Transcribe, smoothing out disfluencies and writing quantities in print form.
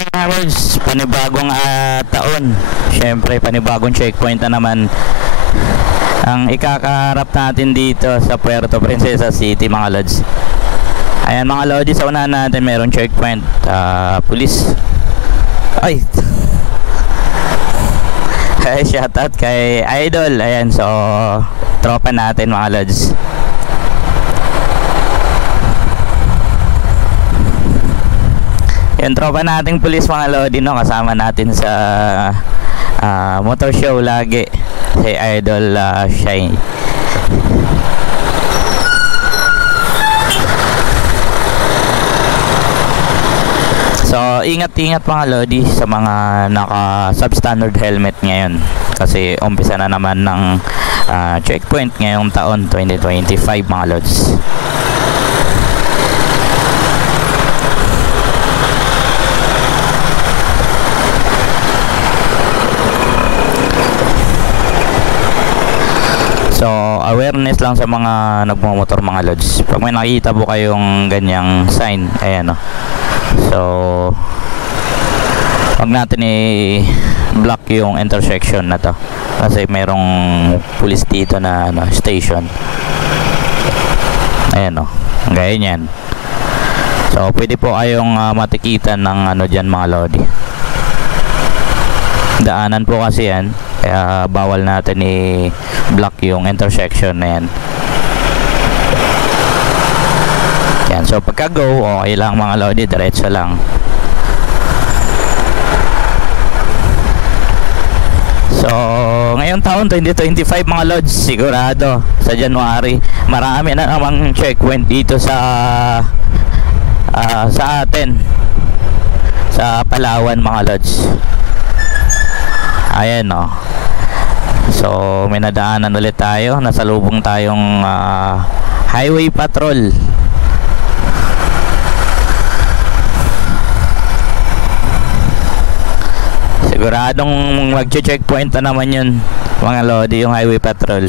Halos panibagong taon, syempre panibagong checkpoint na naman ang ikakaharap natin dito sa Puerto Princesa City mga lods. Ayan mga lodi, sa unahan natin meron checkpoint, police. Ay ay shoutout kay Idol. Ayan, so tropa natin mga lods. Yung tropa nating pulis mga lodi, no, kasama natin sa motor show lagi, si Idol Shine. So ingat-ingat mga lodi sa mga naka substandard helmet ngayon, kasi umpisa na naman ng checkpoint ngayong taon 2025 mga lods. So awareness lang sa mga nagmamotor mga lods, pag may nakita po kayong ganyang sign, ayan o, so wag natin i-block yung intersection na to, kasi merong police dito na station. Ayan o, gaya nyan. So pwede po kayong matikitan ng dyan mga lodi. Daanan po kasi yan, kaya bawal natin i-block yung intersection na yan. Yan, so pagka go, okay lang mga lodi, diretso lang. So ngayong taon 2025 mga lods, sigurado sa January marami na namang checkpoint dito sa atin sa Palawan mga lods. Ayan o, so may nadaanan ulit tayo, nasalubong tayong highway patrol. Siguradong mag-checkpoint na naman yun mga lodi, yung highway patrol.